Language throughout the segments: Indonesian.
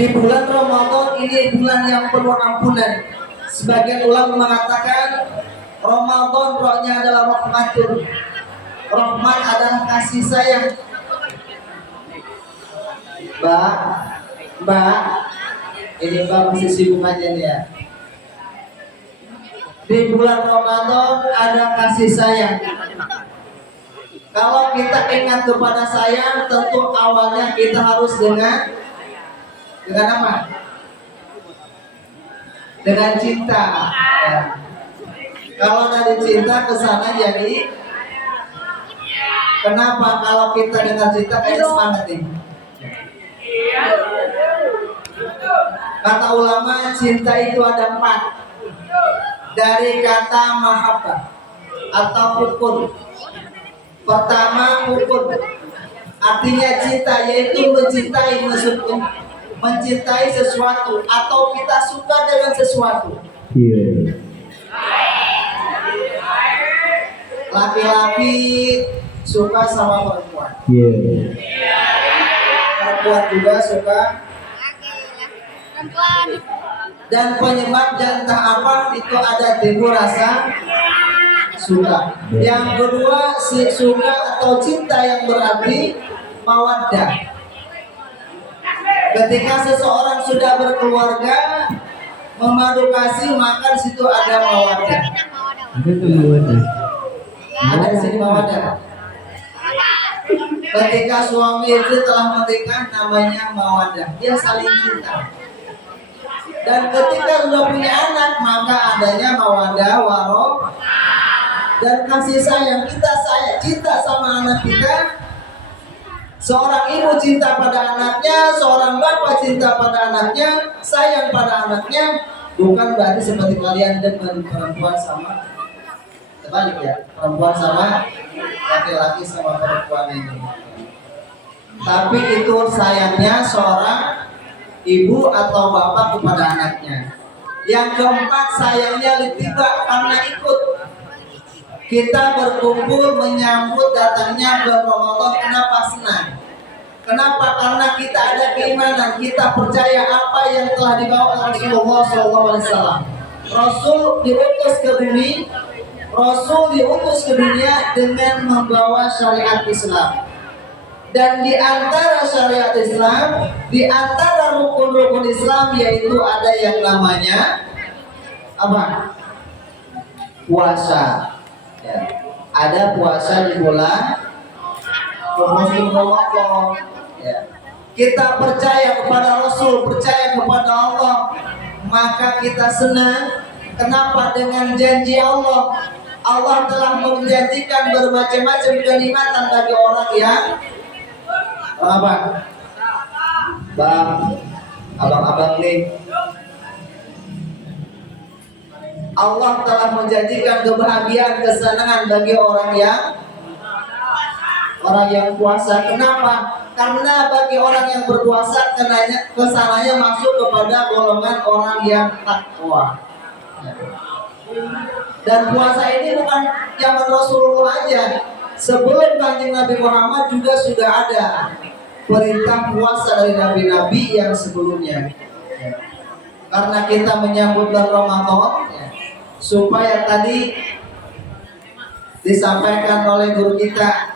Di bulan Ramadan ini bulan yang penuh ampunan. Sebagian ulama mengatakan Ramadan rohnya adalah rahmatul. Rahmat adalah kasih sayang. Mbak, ini Mbak masih sibuk aja nih ya. Di bulan Ramadan ada kasih sayang. Kalau kita ingat kepada sayang, tentu awalnya kita harus dengan apa? Dengan cinta. Ya. Kalau dari cinta ke sana jadi kenapa kalau kita dengan cinta kayak semangat nih? Kata ulama cinta itu ada 4. Dari kata mahabbah atau hubun. Pertama hubun, artinya cinta, yaitu mencintai, mencintai sesuatu atau kita suka dengan sesuatu. Laki-laki suka sama perempuan. Perempuan juga suka. Dan penyebabnya entah apa, itu ada timbul rasa suka. Yang kedua, suka atau cinta yang berarti mawaddah. Ketika seseorang sudah berkeluarga, memadu kasih, maka di situ ada mawaddah. Ada di sini mawaddah. Ketika suami itu telah menikah, namanya mawaddah. Dia saling cinta. Dan ketika sudah punya anak, maka adanya mawaddah warohmah. Dan kasih sayang, kita cinta sama anak kita. Seorang ibu cinta pada anaknya, seorang bapak cinta pada anaknya, sayang pada anaknya. Bukan berarti seperti kalian dengan perempuan sama, terbalik ya, perempuan sama laki-laki sama perempuan ini. Tapi itu sayangnya seorang ibu atau bapak kepada anaknya. Yang keempat, sayangnya litibak, karena ikut. Kita berkumpul menyambut datangnya bulan Ramadan. Kenapa senang? Kenapa? Karena kita ada keimanan, kita percaya apa yang telah dibawa oleh Rasulullah SAW. Rasul diutus ke bumi, Rasul diutus ke dunia dengan membawa syariat Islam. Dan di antara syariat Islam, di antara rukun-rukun Islam, yaitu ada yang namanya apa? Puasa. Ya. Ada puasa di bulan Ramadan. Ya. Kita percaya kepada Rasul, percaya kepada Allah, maka kita senang. Kenapa? Dengan janji Allah. Allah telah menjanjikan bermacam-macam kenikmatan bagi orang yang apa? Bang, abang-abang nih. Allah telah menjanjikan kebahagiaan, kesenangan bagi orang yang puasa. Kenapa? Karena bagi orang yang berpuasa kesananya masuk kepada golongan orang yang takwa. Dan puasa ini bukan zaman Rasulullah aja. Sebelum Kanjeng Nabi Muhammad juga sudah ada perintah puasa dari nabi-nabi yang sebelumnya. Karena kita menyambut bulan Ramadan, supaya tadi disampaikan oleh guru kita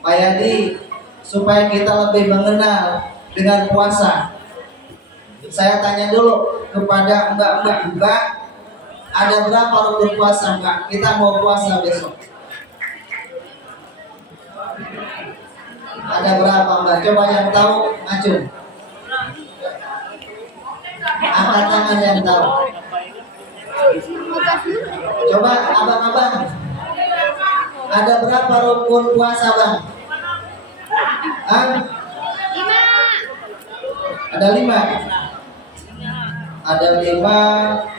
Pak Yadi, supaya kita lebih mengenal dengan puasa. Saya tanya dulu kepada mbak, ada berapa rukun puasa mbak? Kita mau puasa besok. Ada berapa mbak? Coba yang tahu acung. Angkat tangan yang tahu. Coba abang-abang, ada berapa rukun puasa bang? Ada 5. Ada 5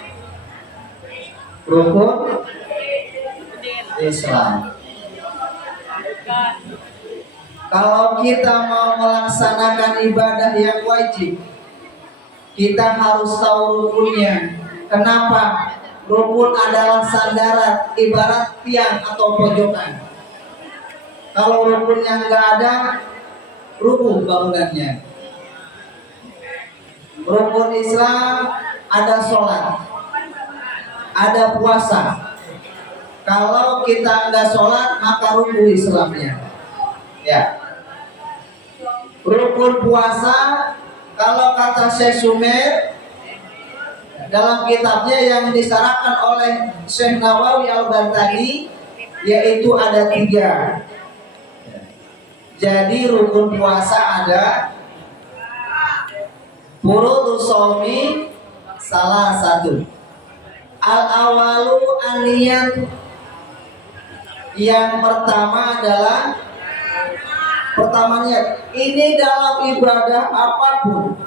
rukun Islam. Kalau kita mau melaksanakan ibadah yang wajib, kita harus tahu rukunnya. Kenapa? Rukun adalah sandaran, ibarat tiang atau pojokan. Kalau rukunnya nggak ada, rubuh bangunannya. Rukun Islam ada sholat, ada puasa. Kalau kita nggak sholat maka rukun Islamnya. Ya. Rukun puasa kalau kata Syekh Sumer dalam kitabnya yang disyaratkan oleh Syekh Nawawi Al-Bantani, yaitu ada 3. Jadi rukun puasa ada furudus shaumi salah satu. Al-awalu an-niyat. Yang pertama adalah niat. Ini dalam ibadah apapun,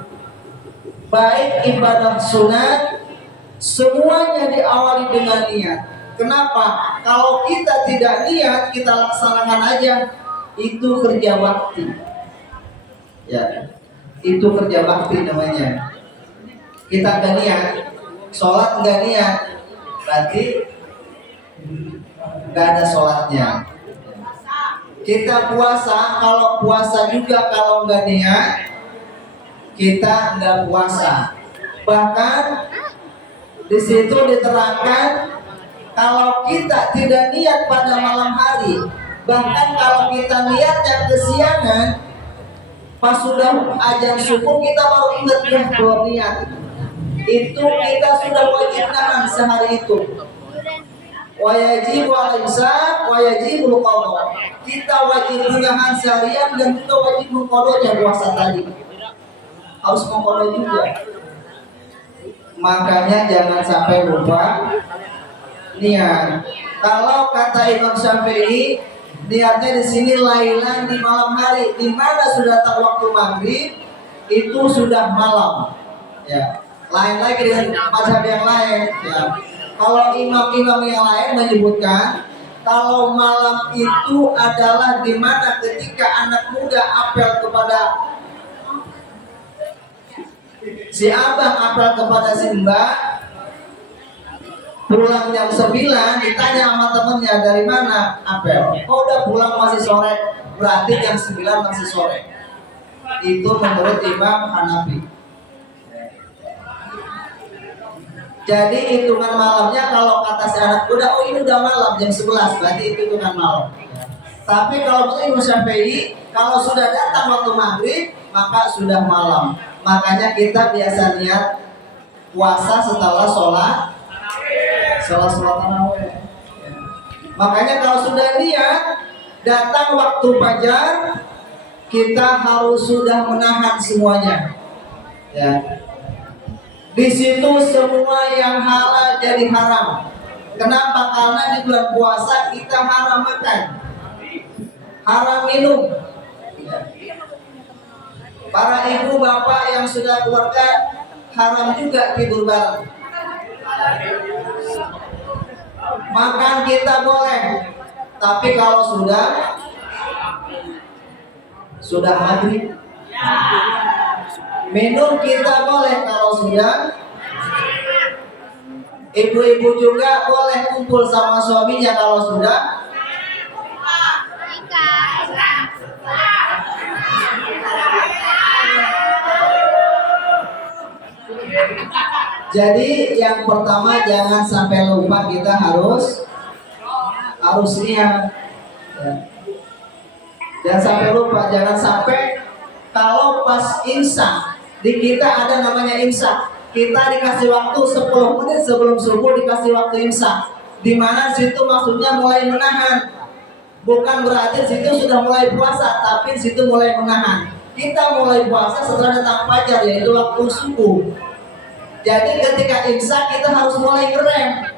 baik ibadah sunat, semuanya diawali dengan niat. Kenapa? Kalau kita tidak niat, kita laksanakan aja, itu kerja bakti. Ya, itu kerja bakti namanya. Kita nggak niat, sholat nggak niat, berarti nggak ada sholatnya. Kita puasa, kalau puasa juga kalau nggak niat, kita nggak puasa. Bahkan di situ diterangkan kalau kita tidak niat pada malam hari, bahkan kalau kita niatnya kesiangan, pas sudah azan subuh kita baru ingat ya belum niat, itu kita sudah wajib nahan sehari itu. Wajib al-imsak, wajib al-qadha. Kita wajib menahan seharian dan juga wajib mengqadha puasa tadi. Harus mengqadha juga. Makanya jangan sampai lupa niat. Kalau kata Imam Syafi'i, niatnya di sini lailan, di malam hari, di mana sudah tak waktu maghrib itu sudah malam. Ya. Lain lagi dengan mazhab yang lain. Ya. Kalau imam-imam yang lain menyebutkan kalau malam itu adalah di mana ketika anak muda apel kepada si abang, apel kepada si mbak, pulang jam 9, ditanya sama temennya dari mana apel. Oh udah pulang masih sore, berarti jam 9 masih sore. Itu menurut Imam Hanafi. Jadi hitungan malamnya kalau kata si anak muda, oh ini udah malam jam 11, berarti itu hitungan malam. Tapi kalau menurut Imam Syafi'i, kalau sudah datang waktu maghrib, maka sudah malam. Makanya kita biasa niat puasa setelah sholat tarawih. Makanya kalau sudah niat datang waktu fajar, kita harus sudah menahan semuanya. Ya. Di situ semua yang halal jadi haram. Kenapa? Karena di bulan puasa kita haram makan, haram minum. Para ibu bapak yang sudah keluarga haram juga tidur bareng. Makan kita boleh, tapi kalau sudah maghrib. Minum kita boleh kalau sudah. Ibu-ibu juga boleh kumpul sama suaminya kalau sudah. Jadi yang pertama jangan sampai lupa kita harus niat. Jangan sampai lupa, jangan sampai kalau pas imsak. Di kita ada namanya imsak. Kita dikasih waktu 10 menit sebelum subuh dikasih waktu imsak. Di mana situ maksudnya mulai menahan. Bukan berarti situ sudah mulai puasa, tapi situ mulai menahan. Kita mulai puasa setelah datang fajar, yaitu waktu subuh. Jadi ketika imsak kita harus mulai ngerem.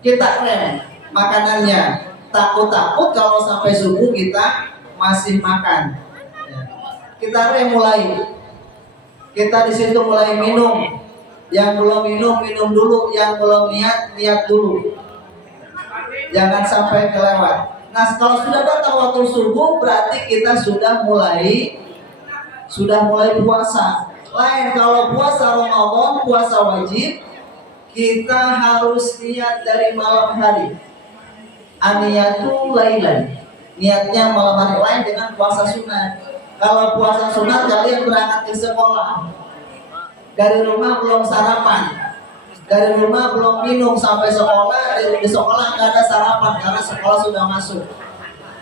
Kita rem makanannya. Takut-takut kalau sampai subuh kita masih makan. Kita rem mulai. Kita di situ mulai minum. Yang belum minum dulu. Yang belum niat dulu. Jangan sampai kelewat. Nah, kalau sudah datang waktu subuh, berarti kita sudah mulai puasa. Lain kalau puasa Ramadan, puasa wajib, kita harus niat dari malam hari. Aniyatu lailan. Niatnya malam hari, lain dengan puasa sunat. Kalau puasa sunat kalian berangkat ke sekolah. Dari rumah belum sarapan, dari rumah belum minum sampai sekolah, di sekolah nggak ada sarapan karena sekolah sudah masuk.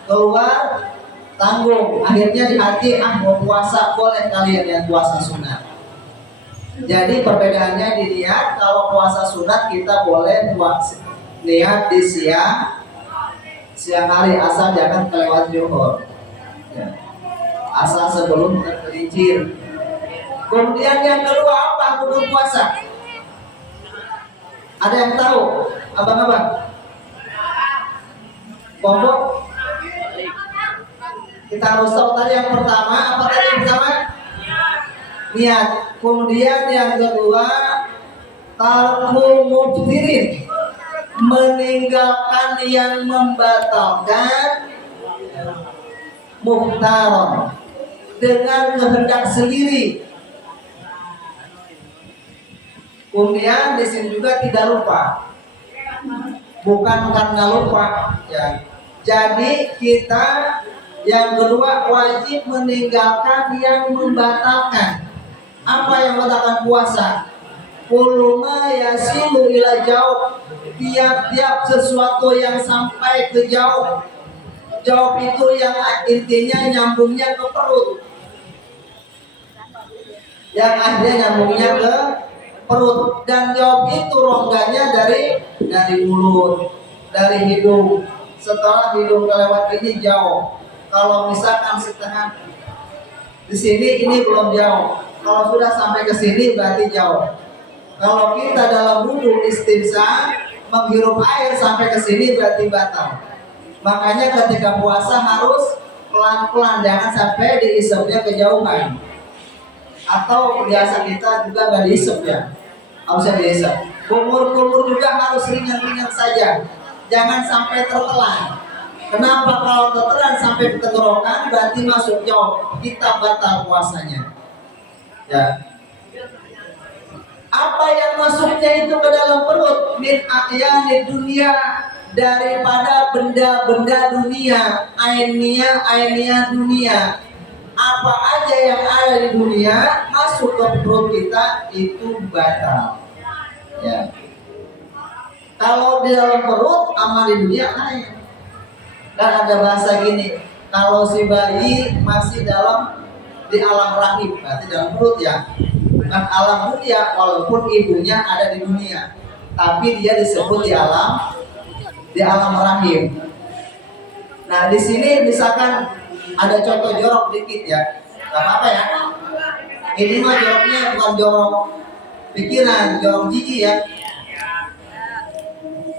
Keluar tanggung, akhirnya di hati mau puasa, boleh kalian yang puasa sunat. Jadi perbedaannya di niat. Kalau puasa sunat kita boleh niat di siang hari, asal jangan kelewat zuhur ya. Asal sebelum tergelincir. Kemudian yang kedua apa hukum puasa? Ada yang tahu? Abang-abang? Kelompok? Kita harus tahu tadi yang pertama. Apa tadi yang pertama? Niat. Kemudian yang kedua, tarku mubtirin, meninggalkan yang membatalkan muhtaram dengan kehendak sendiri. Kemudian di sini juga tidak lupa, bukan karena lupa ya. Jadi kita yang kedua wajib meninggalkan yang membatalkan. Apa yang membatalkan puasa? Kuluma yasilu ila jauh, tiap-tiap sesuatu yang sampai ke jauh. Jauh itu yang intinya nyambungnya ke perut, yang akhirnya nyambungnya ke perut, dan jauh itu rongganya dari mulut, dari hidung. Setelah hidung kelewat ini jauh. Kalau misalkan setengah di sini ini belum jauh. Kalau sudah sampai ke sini berarti jauh. Kalau kita dalam wudhu istinsa menghirup air sampai ke sini berarti batal. Makanya ketika puasa harus pelan-pelan, jangan sampai dihisapnya kejauhan. Atau biasa kita juga nggak dihisap ya, harusnya dihisap. Kumur-kumur juga harus ringan-ringan saja, jangan sampai tertelan. Kenapa? Kalau tertelan sampai ke tenggorokan berarti masuk jauh, kita batal puasanya. Ya. Apa yang masuknya itu ke dalam perut? Min a'yanid dunia, daripada benda-benda dunia, ainia dunia. Apa aja yang ada di dunia masuk ke perut kita itu batal. Ya. Kalau di dalam perut, amal di dunia lain. Dan ada bahasa gini, kalau si bayi masih di alam rahim, berarti dalam perut ya. Dan alam dunia walaupun ibunya ada di dunia, tapi dia disebut di alam rahim. Nah di sini misalkan ada contoh jorok dikit ya, nggak apa-apa ya. Ini mah joroknya bukan jorok pikiran, jorok jijik ya.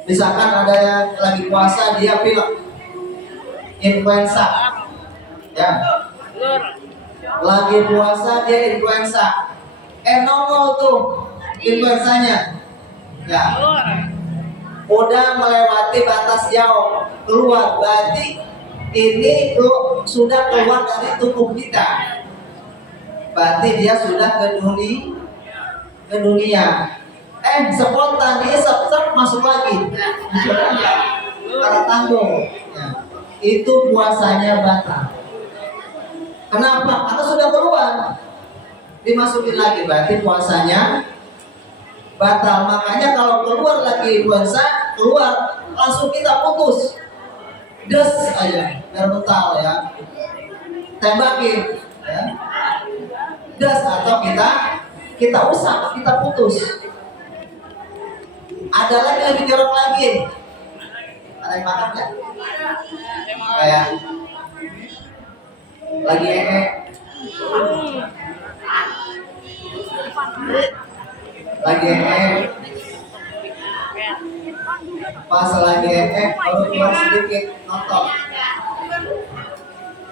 Misalkan ada yang lagi puasa dia pilek, influenza, ya. Lagi puasa dia influenza, nongol tuh influenzanya, ya. Udah melewati batas jauh, keluar, berarti ini sudah keluar dari tubuh kita, berarti dia sudah ke dunia. Spontan dia masuk lagi, karena tanggung, ya. Itu puasanya batal. Kenapa? Karena sudah keluar, dimasukin lagi, berarti puasanya batal. Makanya kalau keluar lagi puasa, keluar langsung kita putus, des aja, biar betal ya, tembakin, ya. Des atau kita usap, kita putus. Ada lagi lebih jorok lagi. Ada yang makan nggak? Kayak lagi pas lagi baru keluar sedikit nonton,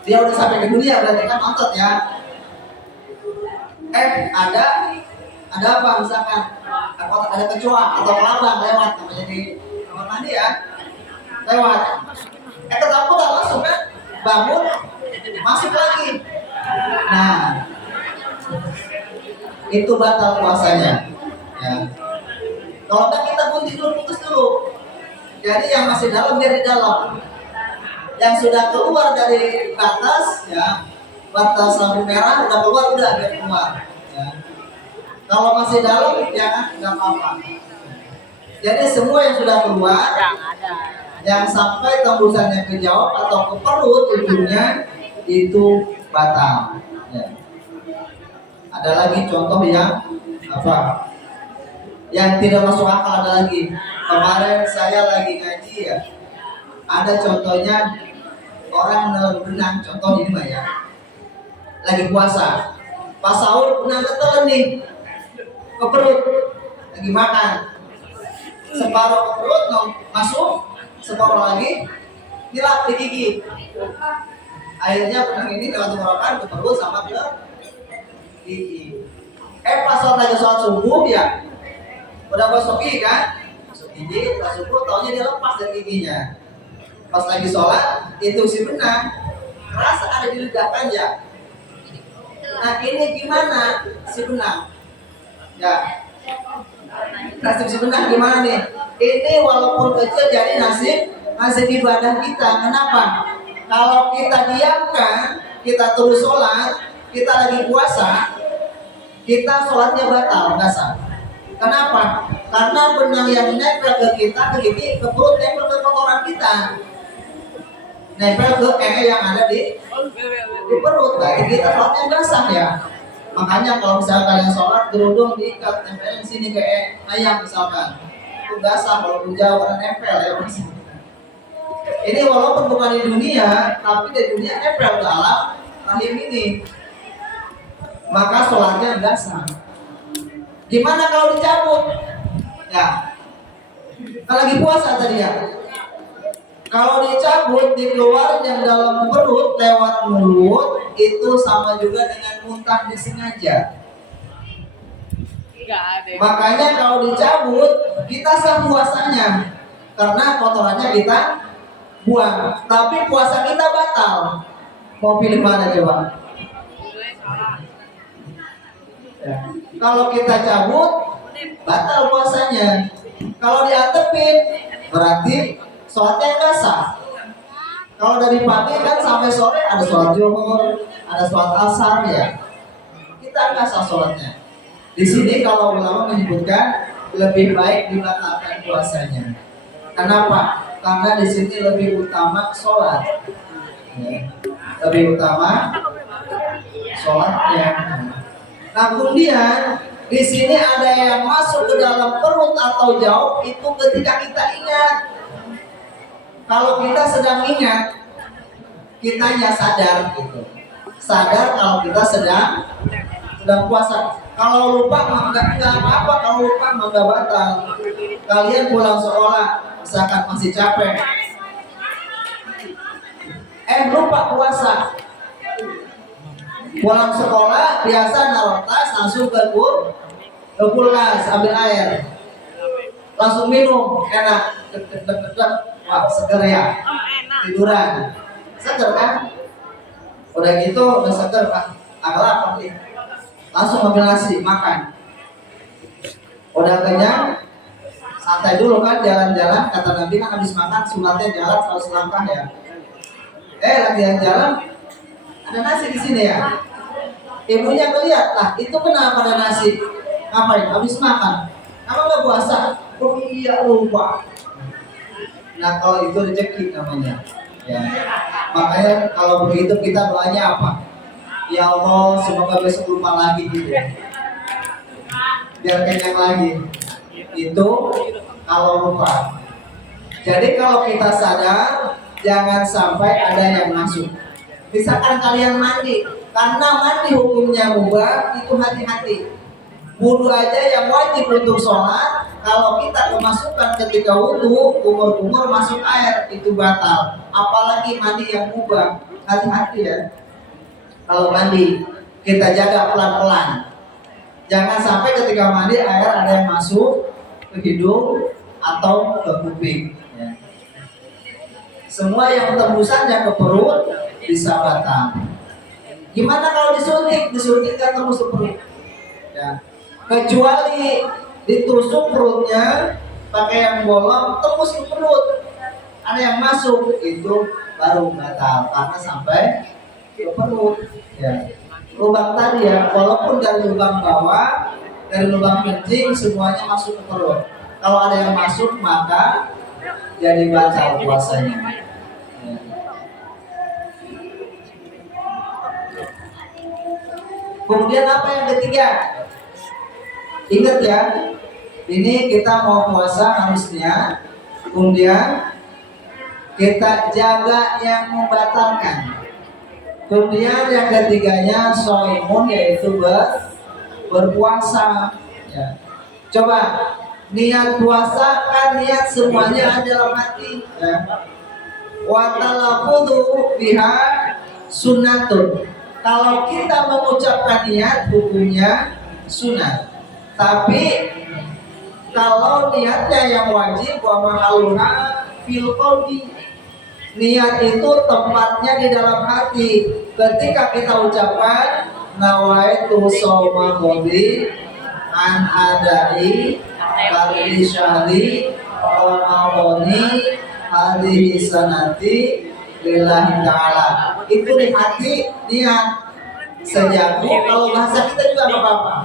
dia udah sampai ke dunia berarti kan nonton ya. Ada apa misalkan ada kecoa atau kelabang lewat, namanya di kamar mandi ya, lewat, ketakutan langsung kan, bangun masuk lagi. Nah itu batal puasanya ya. Kalau enggak kita gunting dulu, putus dulu. Jadi yang masih dalam biar di dalam, yang sudah keluar dari batas ya, batas lampu merah udah keluar, udah biar keluar ya. Kalau masih dalam jangan, nggak apa-apa. Jadi semua yang sudah keluar, yang sampai tembusannya ke jauh atau ke perut ujungnya itu batal. Ya. Ada lagi contoh yang apa? Yang tidak masuk akal, ada lagi. Kemarin saya lagi ngaji ya. Ada contohnya orang menelan benang, contoh ini mah ya. Lagi puasa, pas sahur benang ketelan nih ke perut, lagi makan. Separuh ke perut masuk, separuh lagi hilap di gigi. Akhirnya benang ini lewat tenggorokan ke perut sama ke gigi. Pas lagi sholat subuh ya, udah gosok gigi kan, gosok gigi, pas subuh taunya dia lepas dari giginya. Pas lagi sholat itu si benang kerasa ada di lidah kan ya. Nah ini gimana si benang? Ya, nasib si benang gimana nih? Ini walaupun kecil jadi nasib ibadah kita. Kenapa? Kalau kita diamkan, kita terus sholat, kita lagi puasa, kita sholatnya batal, nggak sah. Kenapa? Karena benang yang nempel ke kita, ke gigi, ke perut, nempel ke kotoran kita, nempel ke yang ada di perut. Berarti kita sholatnya nggak sah ya. Makanya kalau misalnya kalian sholat kerudung diikat, tempelin sini kayak ayam misalkan, itu nggak sah kalau jauh karena nempel ya mas. Ini walaupun bukan di dunia, tapi di dunia nempel ke alam rahim ini, maka sholatnya nggak sah. Gimana kalau dicabut? Ya, kalau lagi puasa tadi ya. Kalau dicabut, dikeluarin yang dalam perut lewat mulut, itu sama juga dengan muntah disengaja. Makanya kalau dicabut, kita sah puasanya, karena kotorannya kita buang. Tapi puasa kita batal. Mau pilih mana coba? Ya. Kalau kita cabut, batal puasanya. Kalau diantepin, berarti sholatnya nggak sah. Kalau dari pagi kan sampai sore ada sholat zuhur, ada sholat asar ya. Kita nggak sah sholatnya. Di sini kalau ulama menyebutkan lebih baik dibatalkan puasanya. Kenapa? Karena di sini lebih utama sholat. Ya. Lebih utama sholatnya. Nah kemudian di sini ada yang masuk ke dalam perut atau jauh itu ketika kita ingat. Kalau kita sedang ingat, kita ya sadar gitu. Sadar kalau kita sedang puasa. Kalau lupa enggak apa-apa, kalau lupa enggak batal. Kalian pulang sekolah, misalkan masih capek, lupa puasa. Pulang sekolah biasa naruh tas langsung ke kulkas ambil air, langsung minum enak, wah seger ya, tiduran seger kan, udah gitu udah seger kan, agak lapar nih, langsung ambil nasi makan, udah kenyang santai dulu kan, jalan-jalan, kata Nabi kan habis makan sunatnya jalan 100 langkah ya. Lagi jalan ada nasi di sini ya. Ibunya ngeliat lah, itu kenapa ada nasi? Ngapain? Habis makan. Kamu nggak puasa? Oh iya lupa. Nah kalau itu rezeki namanya. Ya. Makanya kalau begitu kita doanya apa? Ya Allah semoga besok lupa lagi gitu. Biar kenyang lagi. Itu kalau lupa. Jadi kalau kita sadar, jangan sampai ada yang masuk. Misalkan kalian mandi, karena mandi hukumnya mubah, itu hati-hati. Wudhu aja yang wajib untuk sholat, kalau kita kemasukan ketika wudhu, kumur-kumur masuk air, itu batal. Apalagi mandi yang mubah, hati-hati ya. Kalau mandi, kita jaga pelan-pelan. Jangan sampai ketika mandi air ada yang masuk ke hidung atau ke kuping. Ya. Semua yang tembusannya ke perut bisa batal. Gimana kalau disuntik? Disuntik kan tembus ke perut. Ya. Kecuali ditusuk perutnya pakai yang bolong tembus ke perut. Ada yang masuk itu baru batal karena sampai ke perut. Ya. Lubang tadi ya, walaupun dari lubang bawah dari lubang kencing semuanya masuk ke perut. Kalau ada yang masuk maka jadi batal puasanya. Kemudian apa yang ketiga? Ingat ya, ini kita mau puasa harusnya, kemudian kita jaga yang membatalkan. Kemudian yang ketiganya soimun, yaitu berpuasa. Ya. Coba niat puasa kan niat semuanya ada dalam hati. Ya. Wa talafudhu biha sunnatun. Kalau kita mengucapkan niat hukumnya sunat. Tapi kalau niatnya yang wajib wa mahaluha fil qalbi. Niat itu tempatnya di dalam hati. Ketika kita ucapkan nawaitu shauma ghadi an adai fardhi syahri ramadhani hadhihi sanati lillahi ta'ala. Itu di hati niat. Sejago, kalau bahasa kita juga apa apa.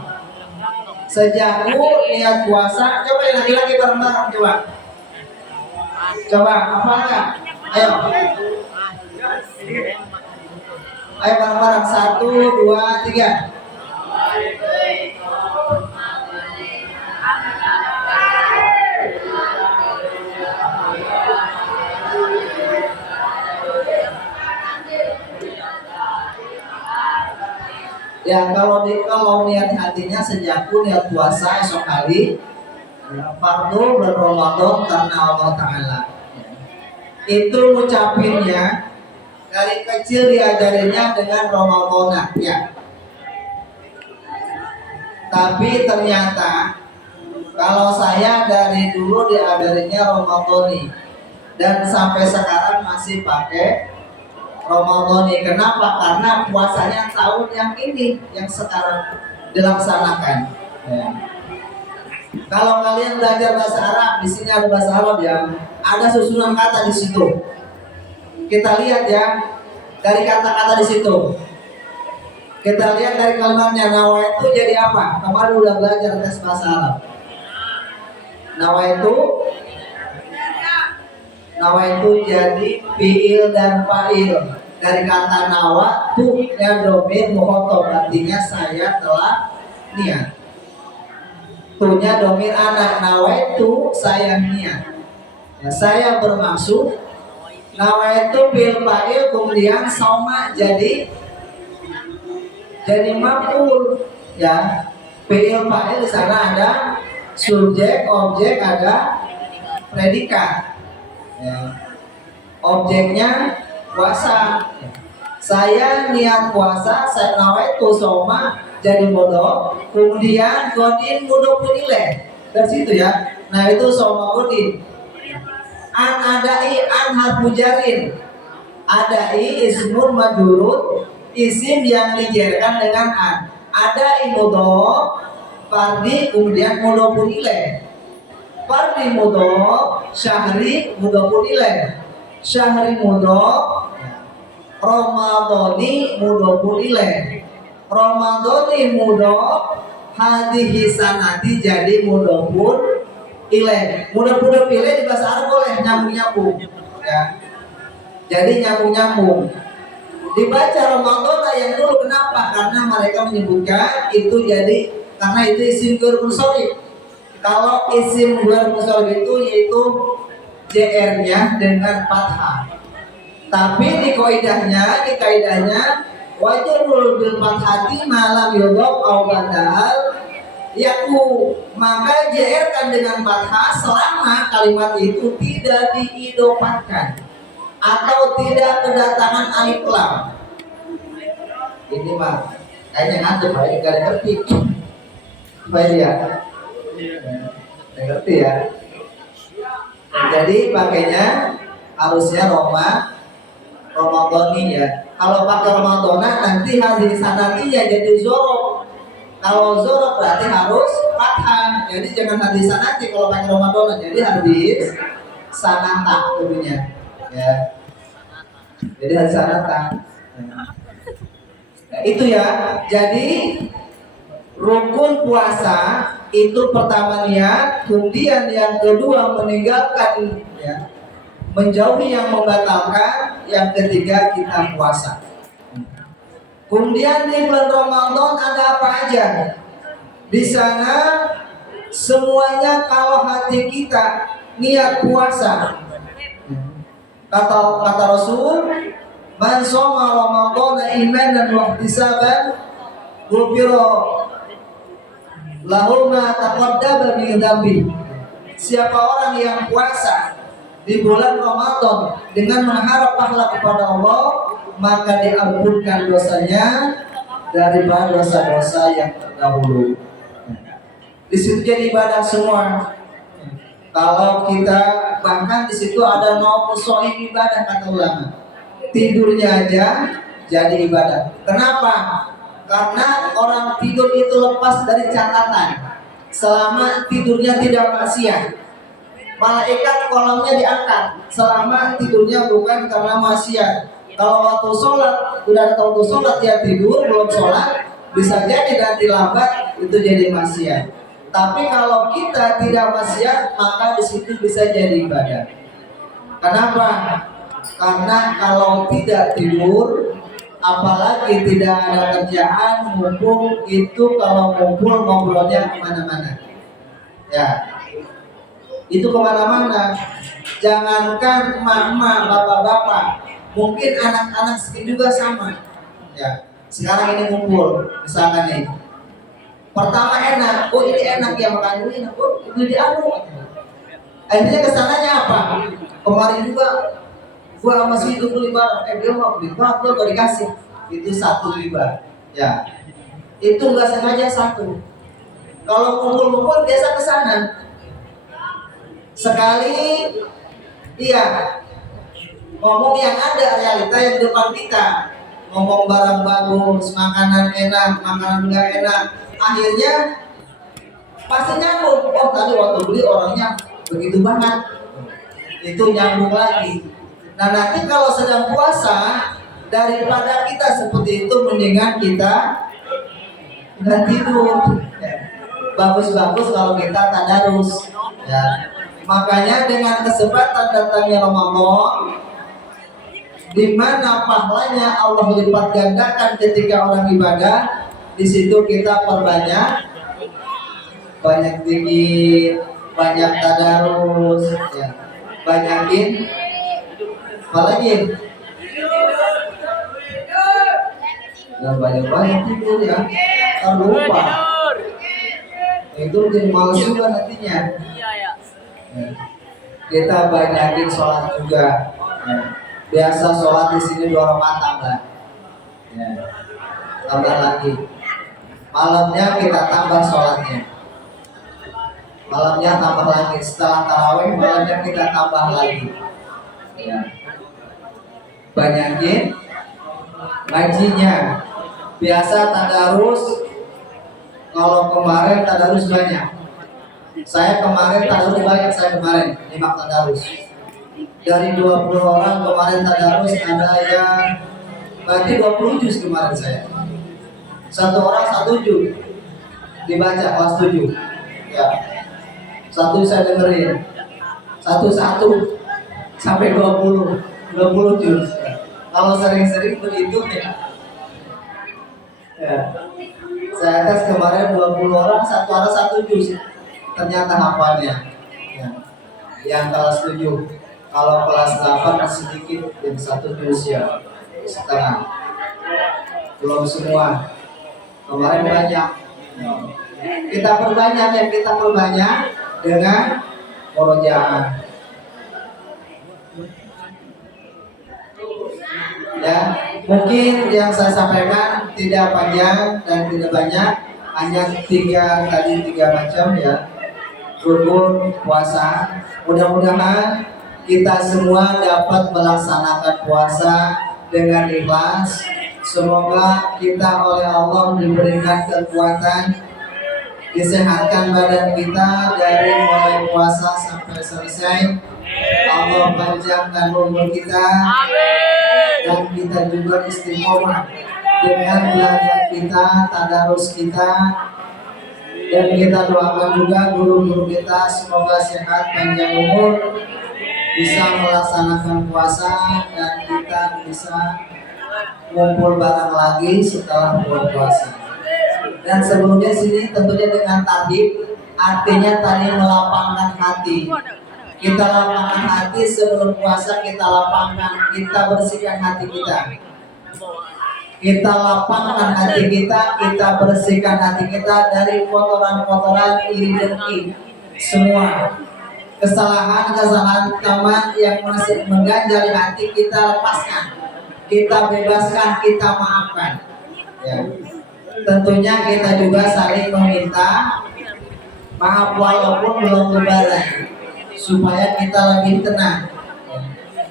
Sejago niat puasa. Coba yang laki-laki bareng-bareng coba. Coba apa enggak? Ayo. Ayo bareng-bareng 1, 2, 3. Ya kalau niat hatinya sejaku niat puasa esok hari fardu berRamadan karena Allah Ta'ala. Itu ngucapinnya dari kecil diajarinya dengan Ramadan ya. Tapi ternyata kalau saya dari dulu diajarinya Ramadhani dan sampai sekarang masih pakai Ramadhani. Kenapa? Karena puasanya tahun yang ini yang sekarang dilaksanakan. Ya. Kalau kalian belajar bahasa Arab, di sini ada bahasa Arab ya, ada susunan kata di situ. Kita lihat ya dari kata-kata di situ. Kita lihat dari kalimatnya nawa itu jadi apa? Kemarin udah belajar tes bahasa Arab. Nawa itu jadi fiil dan fa'il. Dari kata nawa tu yang domir muhotob, artinya saya telah niat. Tunya domir anak, nawa itu saya niat. Ya, saya bermaksud. Nawa itu fiil fa'il, kemudian soma jadi maf'ul ya. Fiil fa'il di sana ada subjek, objek, ada predikat. Ya. Objeknya puasa. Saya niat puasa, saya nawaitu soma jadi bodoh, kemudian godin bodoh pun nilai dari situ ya. Nah itu soma godin. An adai an harfu jarin. Adai ismun majrur, isim yang dijarkan dengan an. Adai bodoh, fardi kemudian bodoh pun nilai. Fardi mudhof, syahri mudhofun ilaih. Syahri mudhof, Ramadhani mudhofun ilaih. Ramadhani mudhof, hadhihi sanati jadi mudhofun ilaih. Mudhofun ilaih di bahasa Arab boleh nyambung-nyambung ya. Jadi nyambung-nyambung. Dibaca Ramadhana yang dulu, kenapa? Karena mereka menyebutkan itu jadi karena itu isim ghair munsharif. Kalau isim ghair munsharif itu yaitu JR-nya dengan fathah. Tapi di kaidahnya wajrul bil fathati malam yudhaf aw badal yaku, maka JR kan dengan fathah selama kalimat itu tidak diidopatkan atau tidak kedatangan alif lam. Ini mah kayaknya ngantuk, baik gak ngerti. Baik ya. Ngerti ya. Nah, jadi pakainya harusnya Ramadhani ya. Kalau pakai Ramadhana nanti hadis sanatinya jadi zorok. Kalau zorok berarti harus fathah. Jadi jangan hadis sanati kalau pakai Ramadhana, jadi hadis sanata dulunya ya. Jadi hadis sanata. Nah, itu ya. Jadi Rukun puasa itu pertama niat, kemudian yang kedua meninggalkan ya, menjauhi yang membatalkan, yang ketiga kita puasa. Kemudian di bulan Ramadan ada apa aja? Di sana semuanya kalau hati kita niat puasa. Kata Rasul, man shoma Ramadhana imanan wa ihtisaban ghufira lahu ma taqaddama min dzambi. Siapa orang yang puasa di bulan Ramadan dengan mengharap pahala kepada Allah, maka diampunkan dosanya daripada dosa-dosa yang terdahulu. Di situ jadi ibadah semua. Kalau kita bahkan di situ ada nausoin ibadah kata ulama. Tidurnya aja jadi ibadah. Kenapa? Karena orang tidur itu lepas dari catatan. Selama tidurnya tidak maksiat, malaikat kolamnya diangkat. Selama tidurnya bukan karena maksiat. Kalau waktu sholat, udah ada waktu sholat dia tidur belum sholat, bisa jadi nanti lambat itu jadi maksiat. Tapi kalau kita tidak maksiat, maka di situ bisa jadi ibadah. Kenapa? Karena kalau tidak tidur, apalagi tidak ada kerjaan, ngumpul itu kalau ngumpul ngobrolnya kemana-mana. Ya, itu kemana-mana. Jangankan mama, bapak-bapak, mungkin anak-anak sedikit juga sama. Ya, sekarang ini ngumpul, misalkan nih. Pertama enak, oh ini enak ya makan ini enak, oh ini anu. Akhirnya kesananya apa? Kemarin juga gua sama si itu beli barang, dia mau beli barang, gua dikasih. Itu satu riba, ya. Itu nggak sengaja satu. Kalau kumpul-kumpul biasa kesana. Sekali, iya. Ngomong yang ada realita yang di depan kita. Ngomong barang bagus, makanan enak, makanan nggak enak. Akhirnya pasti nyambung. Oh tadi waktu beli orangnya begitu banget, itu nyambung lagi. Nah nanti kalau sedang puasa, daripada kita seperti itu mendingan kita nggak tidur. Bagus-bagus kalau kita tadarus. Ya. Makanya dengan kesempatan datangnya Ramadan, di mana pahalanya Allah lipat gandakan ketika orang ibadah. Di situ kita perbanyak, banyak zikir, banyak tadarus, ya. Banyakin, apalagi? Dan banyak-banyak tidur ya, terlupa. Itu jadi malas juga nantinya. Ya. Kita banyakin sholat juga. Ya. Biasa sholat di sini 2 rakaat tambah. Ya. Tambah lagi. Malamnya kita tambah sholatnya. Malamnya tambah lagi. Setelah tarawih malamnya kita tambah lagi. Ya. Banyakin ngajinya. Biasa tadarus. Kalau kemarin tadarus banyak. Saya kemarin tadarus banyak. Saya kemarin 5 tadarus. Dari 20 orang kemarin tadarus ada yang berarti 20 juz kemarin saya. Satu orang 1 juz dibaca kelas 7. Ya. 1 saya dengerin. 1 sampai 20 juz. Kalau sering-sering begitu ya. Ya. Saya tes kemarin 20 orang, 1 orang 1 juz. Ternyata hafalnya. Ya. Yang kelas 7. Kalau kelas 8 masih sedikit, yang 1 juz ya. Setengah. Belum semua. Kemarin banyak. Kita perbanyak dengan murojaah. Ya, mungkin yang saya sampaikan tidak panjang dan tidak banyak, hanya 3 macam ya. Rukun puasa. Mudah-mudahan kita semua dapat melaksanakan puasa dengan ikhlas. Semoga kita oleh Allah diberikan kekuatan, disehatkan badan kita dari mulai puasa sampai selesai. Allah panjangkan umur kita, dan kita juga istiqomah dengan belajar kita, tadarus kita, Dan kita doakan juga guru-guru kita semoga sehat, panjang umur, bisa melaksanakan puasa dan kita bisa ngumpul bareng lagi setelah berpuasa. Dan sebelumnya sini tentunya dengan tadib, artinya tadi melapangkan hati. Kita lapangkan hati sebelum puasa, kita lapangkan, kita bersihkan hati kita. Kita lapangkan hati kita bersihkan hati kita dari kotoran-kotoran iri dengki, semua kesalahan-kesalahan teman yang masih mengganjal hati kita lepaskan, kita bebaskan, kita maafkan. Ya. Tentunya kita juga saling meminta maaf walaupun belum lebaran, supaya kita lebih tenang.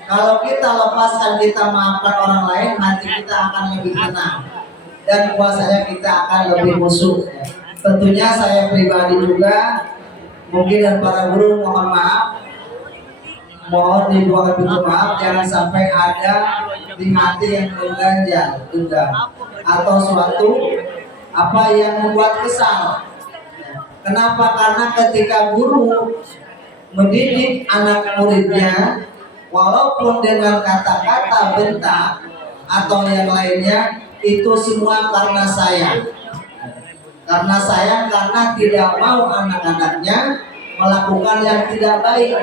Kalau kita lepaskan, kita maafkan orang lain, hati kita akan lebih tenang dan puasanya kita akan lebih khusyuk. Tentunya saya pribadi juga mungkin dan para guru mohon maaf, mohon dibuat pintu maaf, jangan sampai ada di hati yang mengganjal, dendam atau suatu apa yang membuat kesal. Kenapa? Karena ketika guru mendidik anak muridnya, walaupun dengan kata-kata bentak atau yang lainnya, itu semua karena sayang. Karena sayang, karena tidak mau anak-anaknya melakukan yang tidak baik.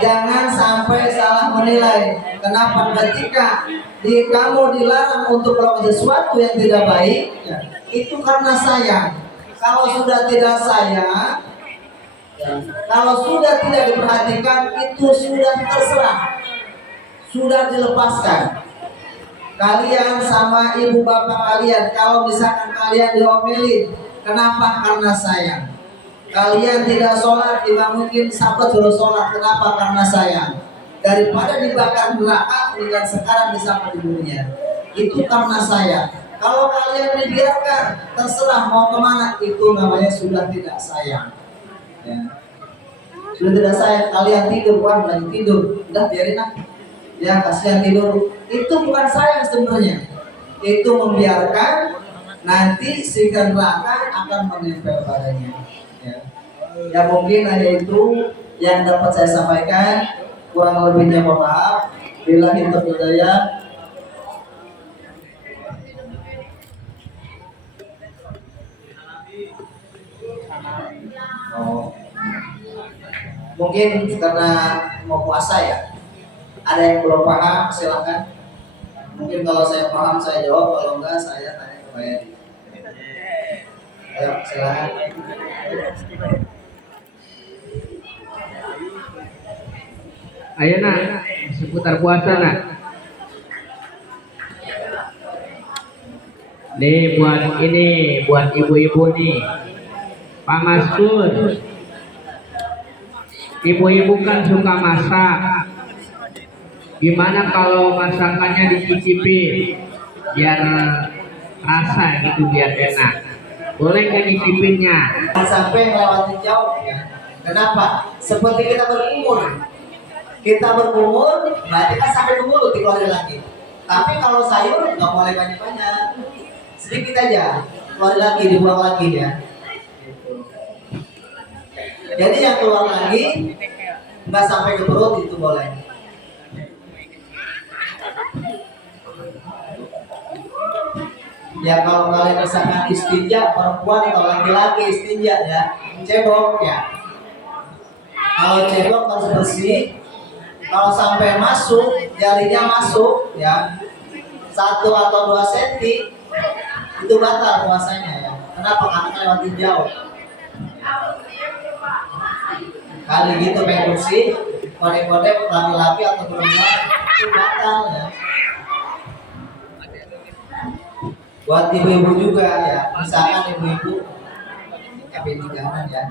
Jangan sampai salah menilai. Kenapa? Ketika kamu dilarang untuk melakukan sesuatu yang tidak baik, ya, itu karena sayang. Kalau sudah tidak sayang, kalau sudah tidak diperhatikan, itu sudah terserah, sudah dilepaskan. Kalian sama ibu bapak kalian, kalau misalkan kalian diomelin, kenapa? Karena sayang. Kalian tidak sholat, tidak mungkin sahabat baru sholat, kenapa? Karena sayang. Daripada dibakar neraka, dengan sekarang disapa di dunia, itu karena sayang. Kalau kalian dibiarkan, terserah mau kemana, itu namanya sudah tidak sayang. Ya. Sudah tidak sayang, kalian tidur, wah lagi tidur, udah biarin lah. Ya kasihan tidur, itu bukan sayang sebenarnya, itu membiarkan nanti si neraka akan menempel padanya. Ya mungkin hanya itu yang dapat saya sampaikan, kurang lebihnya mohon maaf. Billahi taufiq hidayah. Mungkin karena mau puasa ya, ada yang belum paham silakan. Mungkin kalau saya paham saya jawab, kalau enggak saya tanya ke Pak Edi. Ayo silakan. Ayo nak, seputar puasa nak. Nih buat ibu-ibu nih, Pak Maskur. Ibu-ibu kan suka masak. Gimana kalau masakannya dicicipin, biar rasa gitu, biar enak. Boleh kan nyicipinnya? Sampai melewati jauh ya. Kenapa? Seperti kita berumur. Kita berumur, berarti kan sampai ke mulut dikeluarin lagi. Tapi kalau sayur nggak boleh banyak-banyak, sedikit aja, keluar lagi, dibuang lagi ya. Jadi yang keluar lagi nggak sampai ke perut itu boleh. Ya kalau kalian misalkan istinja, perempuan atau laki-laki istinja ya, cebok ya. Kalau cebok harus bersih. Kalau sampai masuk, jarinya masuk ya 1 atau 2 cm, itu batal puasanya ya. Kenapa? Karena lewati jauh. Kali gitu pengen bersih, kode-kode laki-laki atau perempuan itu batal ya. Buat ibu-ibu juga ya, misalkan ibu-ibu tapi jangan ya.